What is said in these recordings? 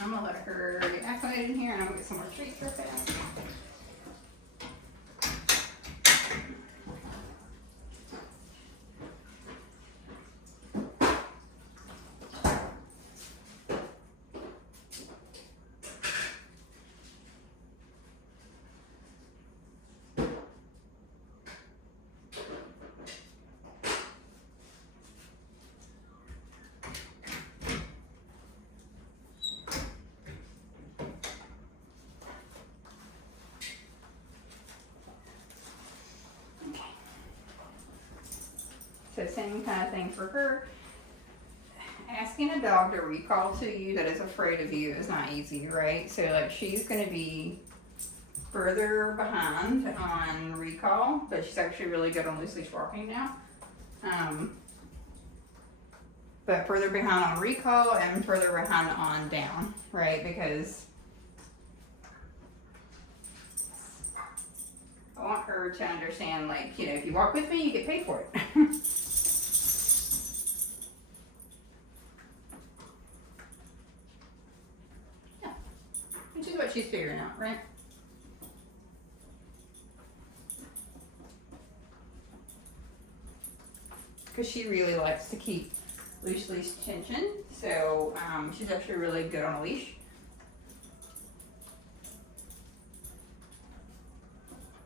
I'm gonna let her get acclimated in here and I'm gonna get some more treats real fast. So same kind of thing for her. Asking a dog to recall to you that is afraid of you is not easy, right? So like she's gonna be further behind on recall, but she's actually really good on loose leash walking now. But further behind on recall and further behind on down, right? Because I want her to understand, like, you know, if you walk with me, you get paid for it. Yeah, which is what she's figuring out, right? Because she really likes to keep loose leash tension, so she's actually really good on a leash.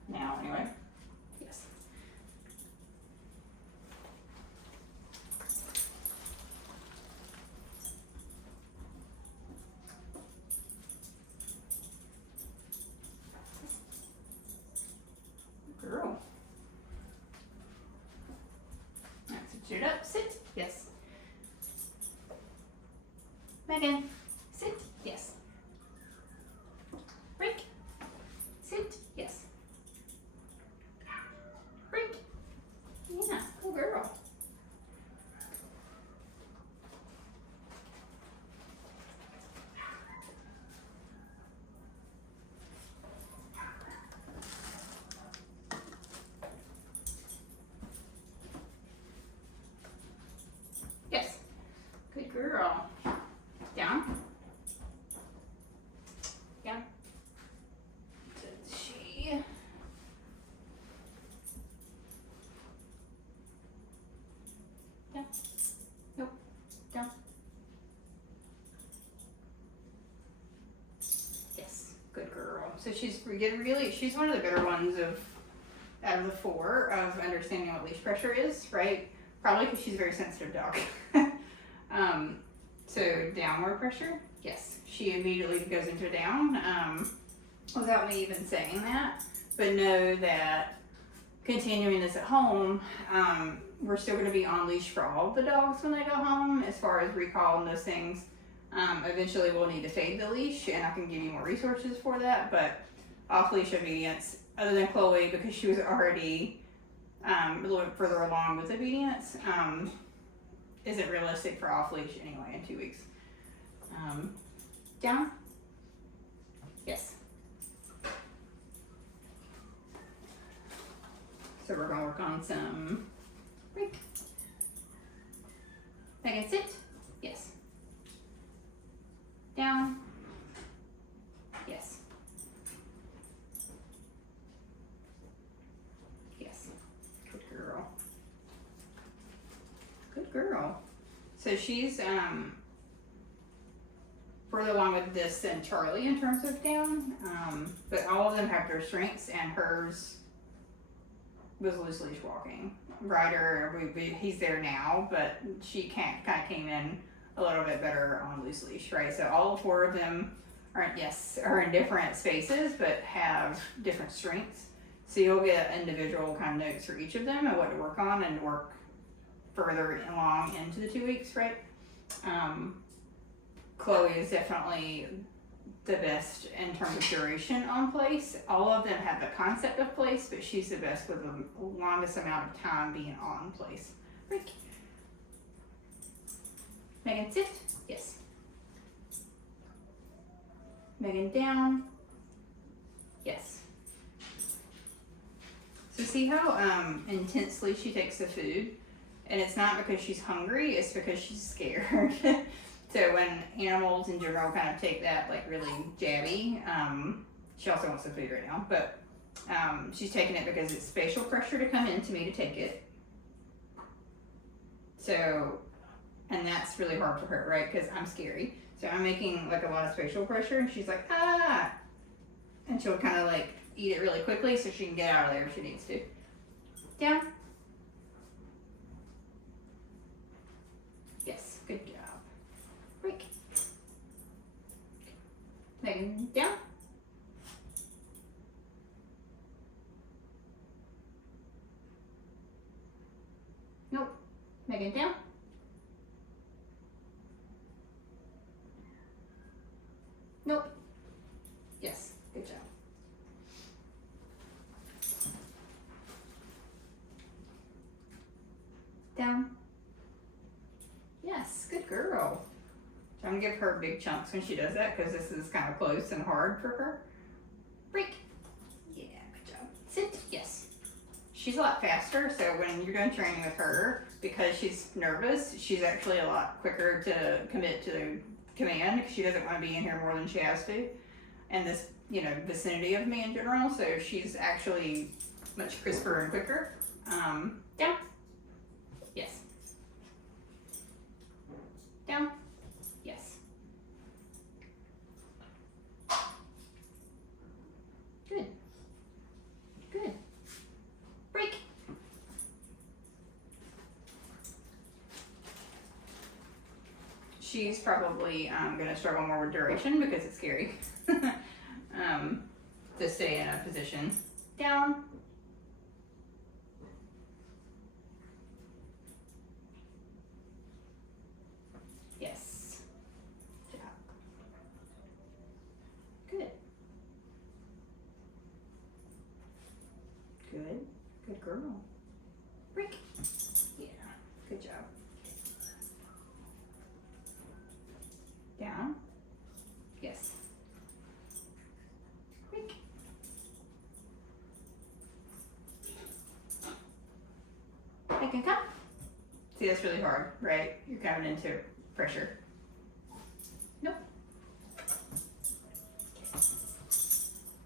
Now, anyway, yes. Girl. Alright, so shoot up, sit, yes. Megan, sit, yes. Break, sit, yes. Break, yeah, cool girl. Yes, good girl. Down. Down. She. Down. Nope. Down. Yes, good girl. So she's she's one of the better ones out of the four of understanding what leash pressure is, right? Probably because she's a very sensitive dog. So downward pressure, yes, she immediately goes into down without me even saying that. But know that continuing this at home, we're still going to be on leash for all of the dogs when they go home as far as recall and those things. Eventually we'll need to fade the leash and I can give you more resources for that, but off leash obedience, other than Chloe, because she was already a little bit further along with obedience, isn't realistic for off leash anyway in 2 weeks. Down? Yes. So we're gonna work on some break. Megan, sit. Yes. Down. Yes. Yes. Good girl. Good girl. So she's further along with this than Charlie in terms of down, but all of them have their strengths, and hers was loose leash walking. Ryder, he's there now, but she kind of came in a little bit better on loose leash, right? So all four of them are in different spaces, but have different strengths. So you'll get individual kind of notes for each of them and what to work on and work further along into the 2 weeks, right? Chloe is definitely the best in terms of duration on place. All of them have the concept of place, but she's the best with the longest amount of time being on place. Break. Megan, sit. Yes. Megan, down. Yes. So see how intensely she takes the food? And it's not because she's hungry, it's because she's scared. So when animals in general kind of take that like really jabby, she also wants the food right now, but she's taking it because it's facial pressure to come into me to take it. So, and that's really hard for her, right? Because I'm scary. So I'm making like a lot of facial pressure, and she's like, ah! And she'll kind of like eat it really quickly so she can get out of there if she needs to. Down. Yes, good job. Break. Megan, down. Nope. Megan, down. Nope. Yes, good job. Down. Yes, good girl. So I'm gonna give her big chunks when she does that because this is kind of close and hard for her. Break. Yeah, good job. Sit. Yes. She's a lot faster, so when you're doing training with her, because she's nervous, she's actually a lot quicker to commit to the command because she doesn't want to be in here more than she has to. And this, vicinity of me in general, so she's actually much crisper and quicker. Down. Yes. Down. Yes. Good. Good. Break. She's probably going to struggle more with duration because it's scary to stay in a position. Down. Yes. Good job. Good. Good. Good girl. Break. Yeah. Good job. Down. Yes. Break. Make and come. See, that's really hard, right? You're coming into pressure. Nope.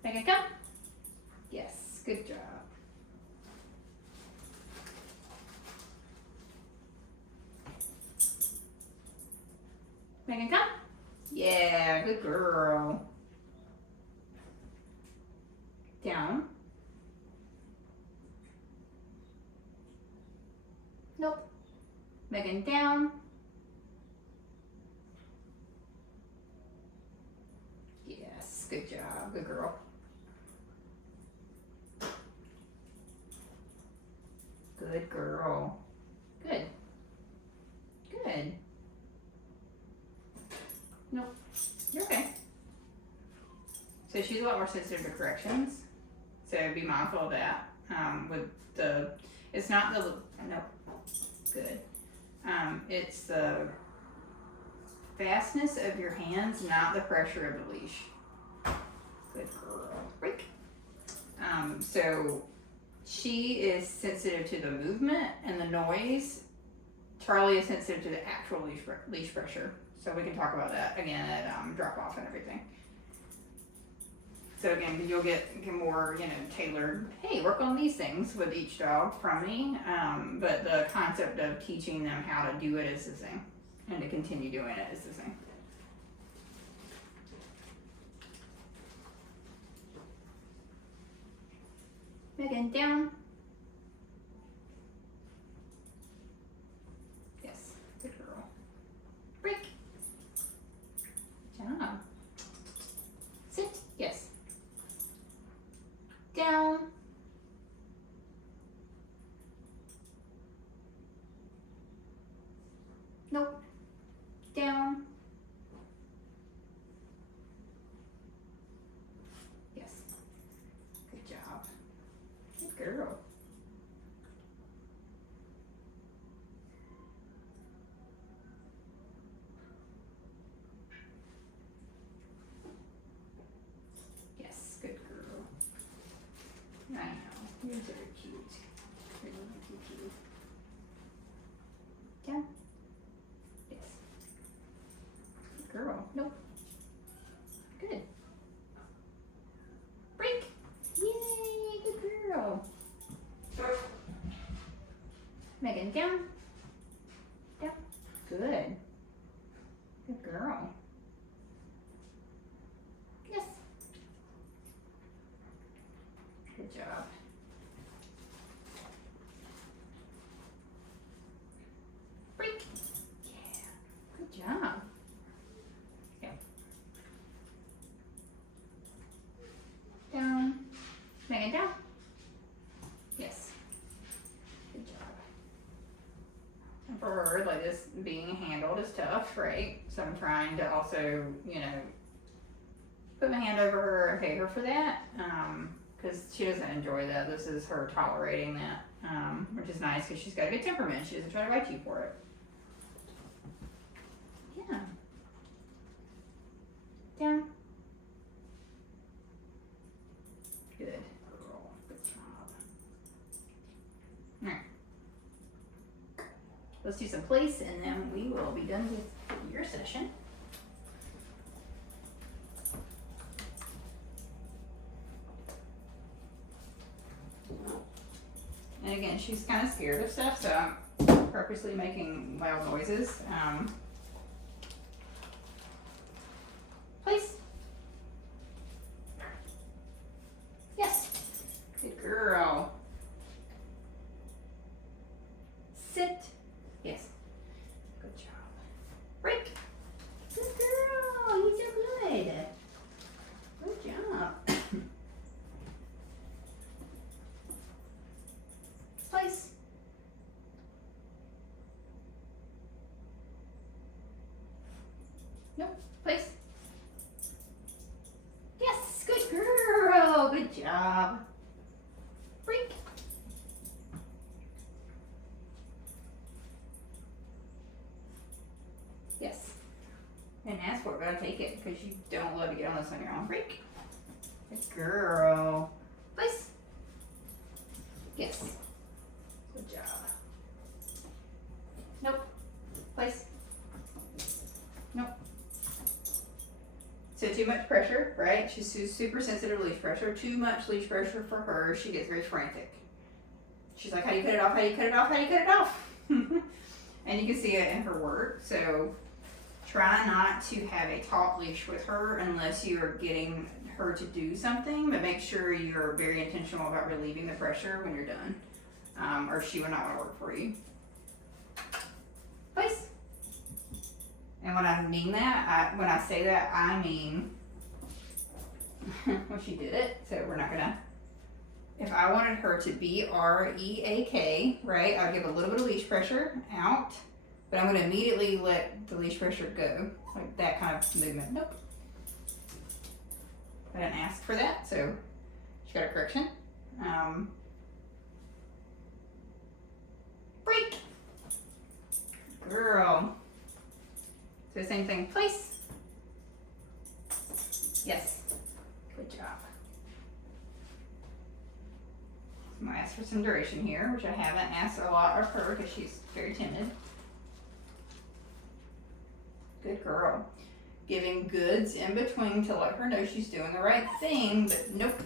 Make and come. Yes. Good job. Megan, come. Yeah, good girl. Down. Nope. Megan, down. Yes, good job, good girl. Good girl. Good. Good. Nope. You're okay. So she's a lot more sensitive to corrections. So be mindful of that. It's not the, no, good. It's the fastness of your hands, not the pressure of the leash. Good girl. Break. So she is sensitive to the movement and the noise. Charlie is sensitive to the actual leash pressure. So we can talk about that again at drop off and everything. So again, you'll get more, tailored, hey, work on these things with each dog from me. But the concept of teaching them how to do it is the same. And to continue doing it is the same. Megan, down. Yes, good girl. Break. Good job. Sit. Yes. Down. Nope. Down. Yes. Good job. Good girl. Yes, good girl. I know. You're very cute. You're really cute. Down. Nope. Good. Break. Yay, good girl. Megan, down. Down. Good. Good girl. Yes. Good job. Break. Yeah. Good job. Okay. Down. Megan, down. Yes. Good job. And for her, like this being handled is tough, right? So I'm trying to also, you know, put my hand over her and pay her for that. Because she doesn't enjoy that. This is her tolerating that, which is nice because she's got a good temperament. She doesn't try to bite you for it. Yeah. Down. Good girl. Good job. Alright. Let's do some place and then we will be done with your session. And again, she's kind of scared of stuff, so I'm purposely making loud noises. Place. Yes. Good girl. Sit. Yes. Good job. Break. Good girl. You're so good. Good job. Place. Nope. Place. Yes. Good girl. Good job. Break. Yes. And ask for it, but I take it because you don't love to get on this on your own. Break. Good girl. Place. Yes. Good job. Nope. Place. Nope. So too much pressure, right? She's super sensitive to leash pressure. Too much leash pressure for her. She gets very frantic. She's like, how do you cut it off? How do you cut it off? How do you cut it off? And you can see it in her work. So try not to have a taut leash with her unless you are getting her to do something, but make sure you're very intentional about relieving the pressure when you're done, or she will not want to work for you. Place. And when I mean that, when I say that, I mean, well, she did it, so we're not gonna, if I wanted her to be R-E-A-K, right, I'd give a little bit of leash pressure out, but I'm gonna immediately let the leash pressure go, like that kind of movement. Nope. I didn't ask for that, so she got a correction. Break. Girl. So same thing, place. Yes. Good job. I'm gonna ask for some duration here, which I haven't asked a lot of her because she's very timid. Good girl. Giving goods in between to let her know she's doing the right thing, but nope.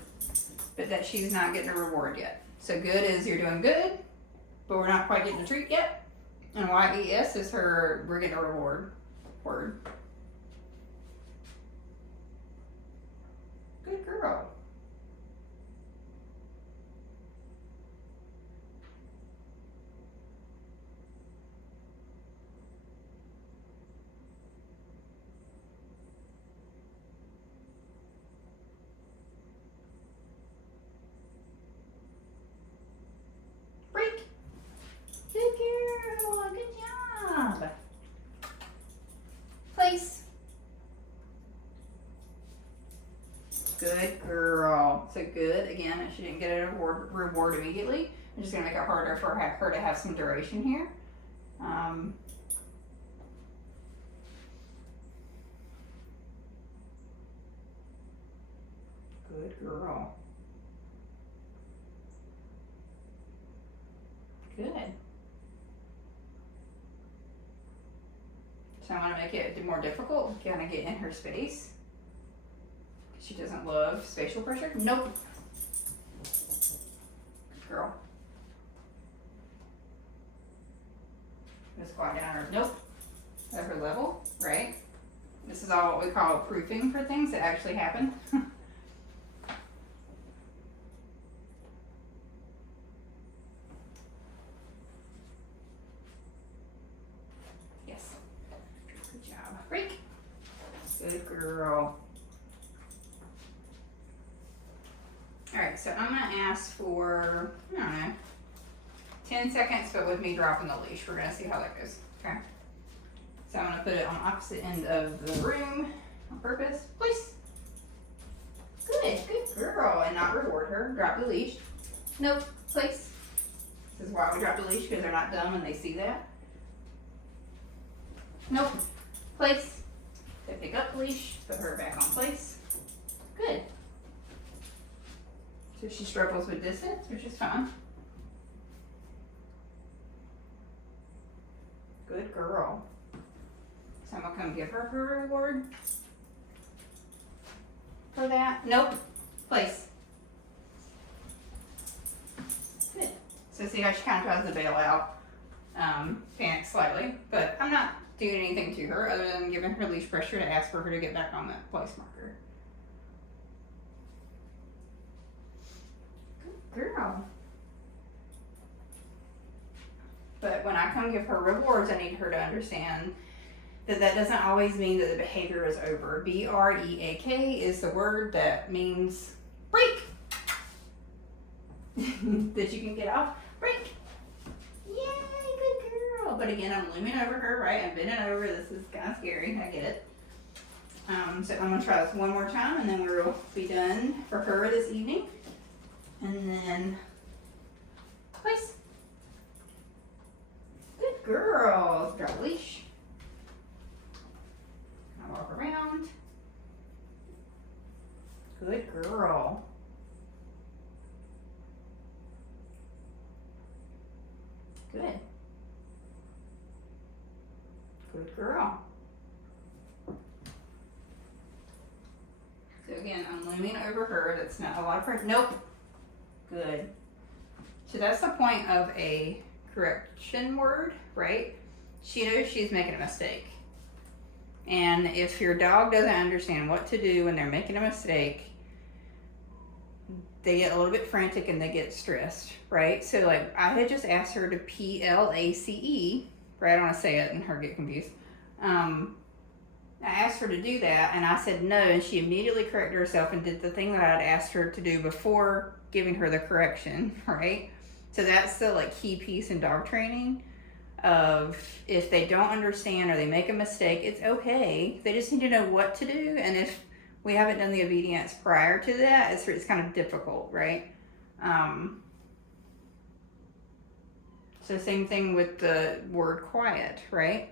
But that she's not getting a reward yet. So good is you're doing good, but we're not quite getting a treat yet. And YES is her, we're getting a reward word. Good girl. Break. Good girl. Good job. Place. Good girl. So good. Again, she didn't get a reward immediately. I'm just going to make it harder for her to have some duration here. Good girl. Good. So I want to make it more difficult, kind of get in her space. She doesn't love spatial pressure. Nope. Good girl. Just quiet down her. Nope. At her level, right? This is all what we call proofing for things that actually happen. Yes. Good job. Break. Good girl. Alright, so I'm going to ask for, I don't know, 10 seconds, but with me dropping the leash. We're going to see how that goes. Okay. So I'm going to put it on the opposite end of the room on purpose. Place. Good girl. And not reward her. Drop the leash. Nope. Place. This is why we drop the leash, because they're not dumb when they see that. Nope. Place. So pick up the leash, put her back on place. Good. So she struggles with distance, which is fine. Good girl. So I'm gonna come give her her reward for that. Nope. Place. Good. So see how she kind of tries to bail out, panic slightly, but I'm not doing anything to her other than giving her leash pressure to ask for her to get back on that place marker. Good girl. But when I come give her rewards, I need her to understand that that doesn't always mean that the behavior is over. B-R-E-A-K is the word that means break. That you can get off. Break. Yay, good girl. But again, I'm looming over her, right? I'm bending over. This is kind of scary. I get it. So I'm going to try this one more time, and then we'll be done for her this evening. And then place. Good girl. Drop the leash. I walk around. Good girl. Good. Good girl. So again, I'm looming over her. That's not a lot of pressure. Nope. Good. So that's the point of a correction word, right? She knows she's making a mistake. And if your dog doesn't understand what to do when they're making a mistake, they get a little bit frantic and they get stressed, right? So like I had just asked her to P-L-A-C-E, right? I don't want to say it and her get confused. I asked her to do that and I said no, and she immediately corrected herself and did the thing that I had asked her to do before giving her the correction, right? So that's the like key piece in dog training of if they don't understand or they make a mistake, it's okay. They just need to know what to do, and if we haven't done the obedience prior to that, it's kind of difficult, right? So same thing with the word quiet, right?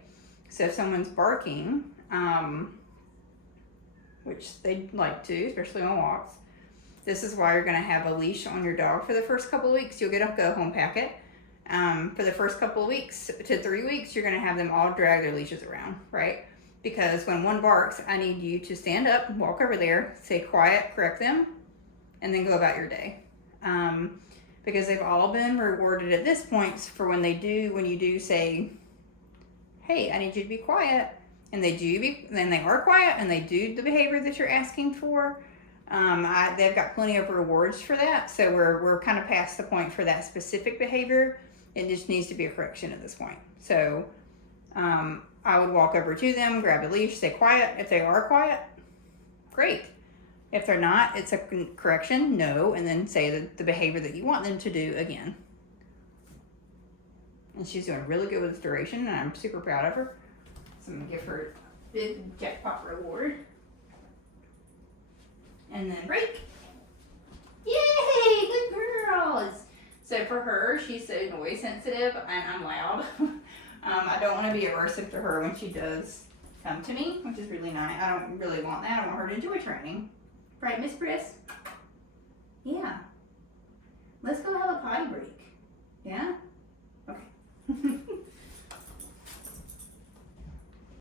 So if someone's barking, which they like to, especially on walks, this is why you're going to have a leash on your dog for the first couple of weeks. You'll get a go home packet. For the first couple of weeks to 3 weeks, you're going to have them all drag their leashes around, right? Because when one barks, I need you to stand up, walk over there, say quiet, correct them, and then go about your day. Because they've all been rewarded at this point for when you do say, hey, I need you to be quiet, and then they are quiet and they do the behavior that you're asking for. They've got plenty of rewards for that, so we're kind of past the point for that specific behavior. It just needs to be a correction at this point. So I would walk over to them, grab the leash, say quiet. If they are quiet, great. If they're not, it's a correction, no, and then say the behavior that you want them to do again. And she's doing really good with duration, and I'm super proud of her. So I'm gonna give her a big jackpot reward. And then break. Yay, good girls. So for her, she's so noise sensitive and I'm loud. I don't want to be aversive to her when she does come to me, which is really nice. I don't really want that. I want her to enjoy training. Right, Miss Briss? Yeah. Let's go have a potty break.